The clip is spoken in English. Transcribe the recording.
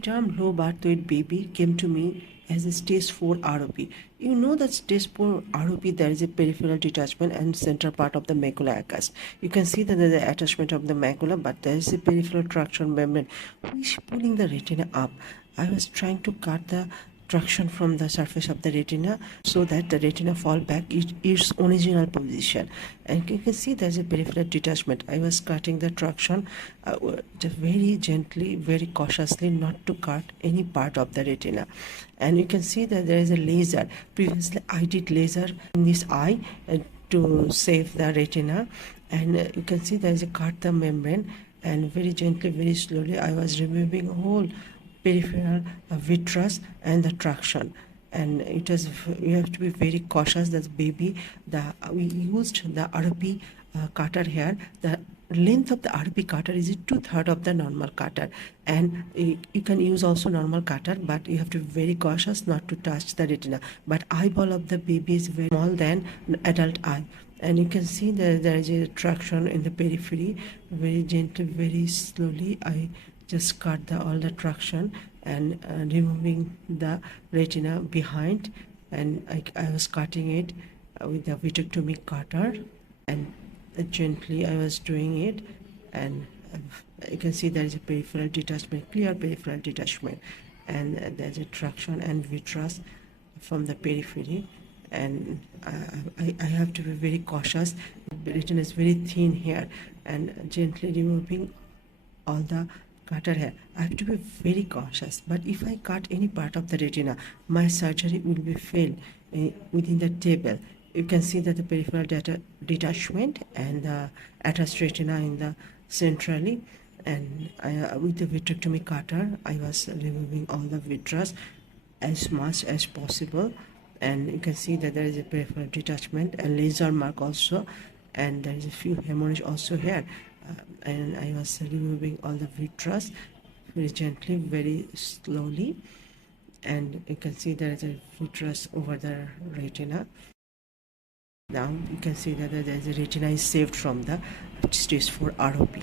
preterm low birth weight baby came to me as a stage 4 aROP. You know that stage 4 aROP, there is a peripheral detachment and center part of the macula accursed. You can see that there is an attachment of the macula, but there is a peripheral traction membrane which is pulling the retina up. I was trying to cut the traction from the surface of the retina so that the retina fall back its original position, and you can see there's a peripheral detachment. I was cutting the traction just very gently, very cautiously, not to cut any part of the retina. And you can see that there is a laser. Previously I did laser in this eye to save the retina, and you can see there is a cut the membrane, and very gently, very slowly I was removing whole peripheral vitreous and the traction. And it was, you have to be very cautious that baby. We used the aROP cutter here. The length of the aROP cutter is 2/3 of the normal cutter, and you can use also normal cutter, but you have to be very cautious not to touch the retina. But eyeball of the baby is very small than adult eye, and you can see that there is a traction in the periphery. Very gently, very slowly I just cut all the traction and removing the retina behind, and I was cutting it with the vitrectomy cutter, and gently I was doing it, and you can see there is a peripheral detachment, clear peripheral detachment, and there's a traction and vitreous from the periphery. And I have to be very cautious. The retina is very thin here, and gently removing all the cutter here. I have to be very cautious, but if I cut any part of the retina, my surgery will be failed within the table. You can see that the peripheral detachment and the attached retina in the centrally, and with the vitrectomy cutter I was removing all the vitreous as much as possible, and you can see that there is a peripheral detachment and laser mark also, and there is a few hemorrhage also here. And I was removing all the vitreous very gently, very slowly, and you can see there is a vitreous over the retina. Now you can see that there is a retina is saved from the stage 4 aROP.